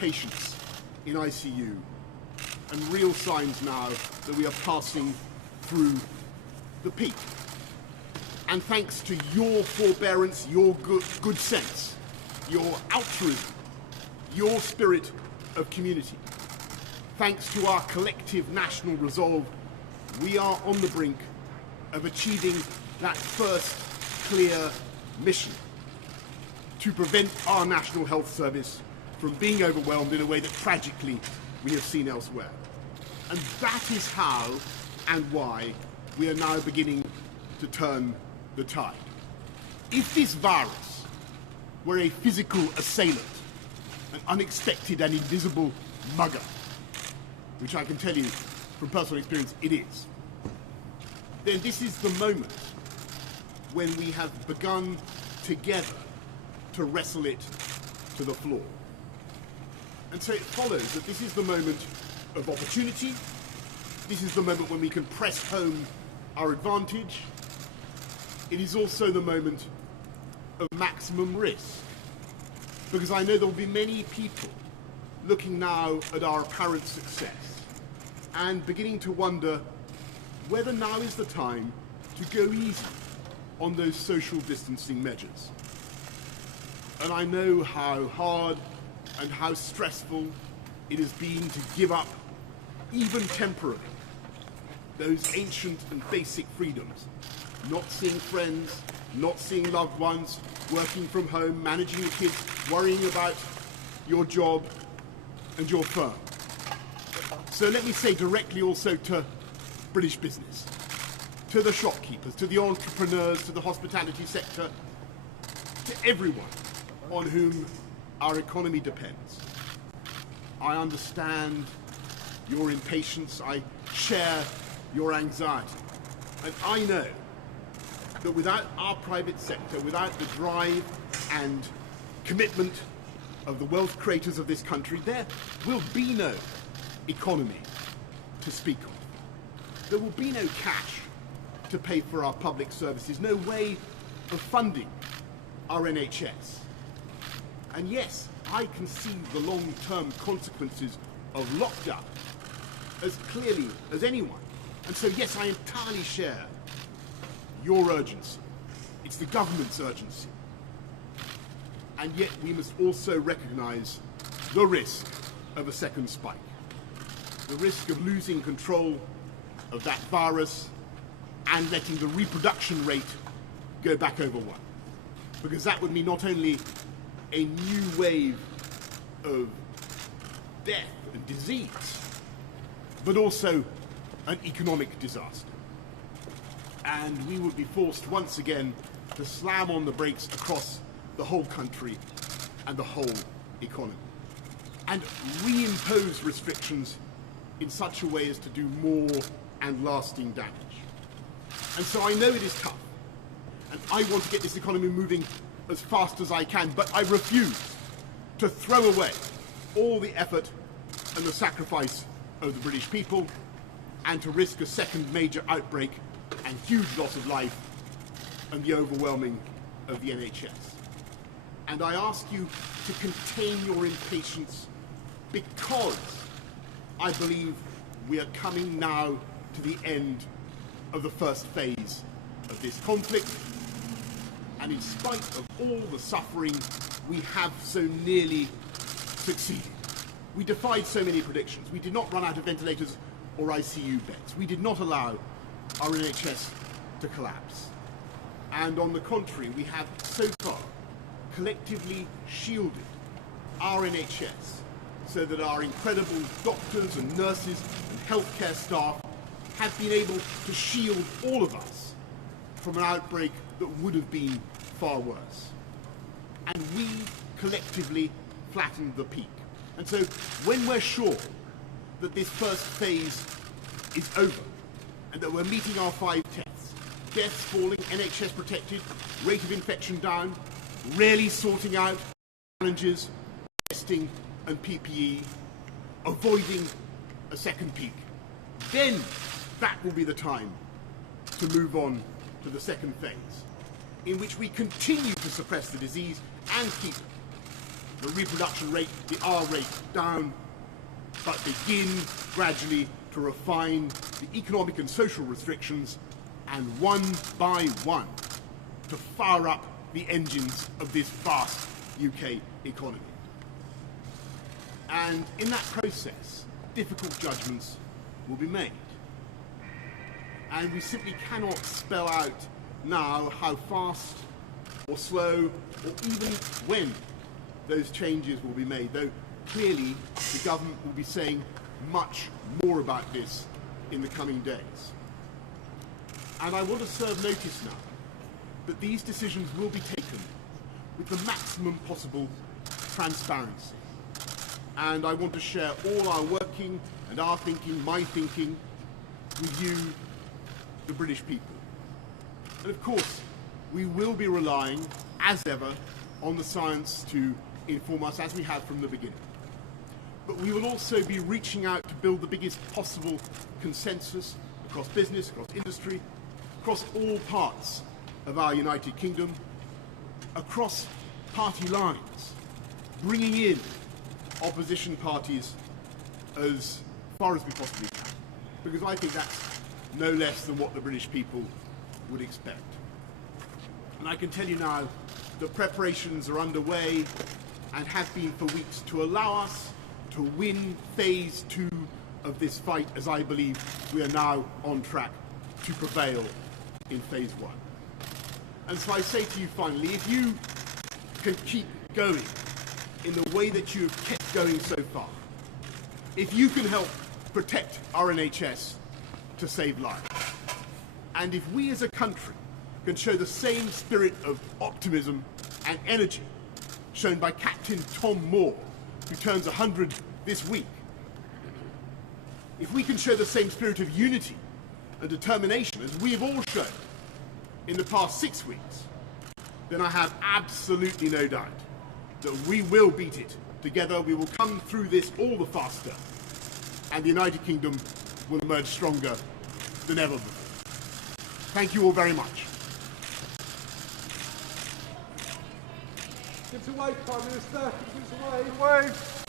patients in ICU, and real signs now that we are passing through the peak. And thanks to your forbearance, your good sense, your altruism, your spirit of community, thanks to our collective national resolve, we are on the brink of achieving that first clear mission to prevent our National Health Service from being overwhelmed in a way that tragically we have seen elsewhere. And that is how and why we are now beginning to turn the tide. If this virus were a physical assailant, an unexpected and invisible mugger, which I can tell you from personal experience it is, then this is the moment when we have begun together to wrestle it to the floor. And so it follows that this is the moment of opportunity, this is the moment when we can press home our advantage, it is also the moment of maximum risk. Because I know there will be many people looking now at our apparent success and beginning to wonder whether now is the time to go easy on those social distancing measures. And I know how hard and how stressful it has been to give up, even temporarily, those ancient and basic freedoms. Not seeing friends, not seeing loved ones, working from home, managing your kids, worrying about your job and your firm. So let me say directly also to British business, to the shopkeepers, to the entrepreneurs, to the hospitality sector, to everyone on whom our economy depends. I understand your impatience, I share your anxiety, and I know that without our private sector, without the drive and commitment of the wealth creators of this country, there will be no economy to speak of. There will be no cash to pay for our public services, no way of funding our NHS. And yes, I can see the long-term consequences of lockdown as clearly as anyone. And so yes, I entirely share your urgency. It's the government's urgency. And yet we must also recognise the risk of a second spike. The risk of losing control of that virus and letting the reproduction rate go back over 1. Because that would mean not only a new wave of death and disease, but also an economic disaster. And we would be forced once again to slam on the brakes across the whole country and the whole economy, and reimpose restrictions in such a way as to do more and lasting damage. And so I know it is tough, and I want to get this economy moving as fast as I can, but I refuse to throw away all the effort and the sacrifice of the British people and to risk a second major outbreak and huge loss of life and the overwhelming of the NHS. And I ask you to contain your impatience, because I believe we are coming now to the end of the first phase of this conflict. And in spite of all the suffering, we have so nearly succeeded. We defied so many predictions. We did not run out of ventilators or ICU beds. We did not allow our NHS to collapse. And on the contrary, we have so far collectively shielded our NHS so that our incredible doctors and nurses and healthcare staff have been able to shield all of us from an outbreak that would have been far worse. And we collectively flattened the peak. And so when we're sure that this first phase is over and that we're meeting our 5 tests, deaths falling, NHS protected, rate of infection down, really sorting out challenges, testing and PPE, avoiding a second peak, then that will be the time to move on to the second phase, in which we continue to suppress the disease and keep the reproduction rate, the R rate down, but begin gradually to refine the economic and social restrictions, and one by one to fire up the engines of this vast UK economy. And in that process, difficult judgments will be made. And we simply cannot spell out now how fast or slow or even when those changes will be made, though clearly the government will be saying much more about this in the coming days. And I want to serve notice now that these decisions will be taken with the maximum possible transparency. And I want to share all our working and our thinking, my thinking, with you, the British people. And of course, we will be relying, as ever, on the science to inform us, as we have from the beginning. But we will also be reaching out to build the biggest possible consensus across business, across industry, across all parts of our United Kingdom, across party lines, bringing in opposition parties as far as we possibly can, because I think that's no less than what the British people would expect. And I can tell you now that preparations are underway and have been for weeks to allow us to win phase 2 of this fight, as I believe we are now on track to prevail in phase 1. And so I say to you finally, if you can keep going in the way that you have kept going so far, if you can help protect our NHS to save lives, and if we as a country can show the same spirit of optimism and energy shown by Captain Tom Moore, who turns 100 this week, if we can show the same spirit of unity and determination as we have all shown in the past 6 weeks, then I have absolutely no doubt that we will beat it together. We will come through this all the faster, and the United Kingdom will emerge stronger than ever before. Thank you all very much. Give us a wave, Prime Minister. Give us a wave.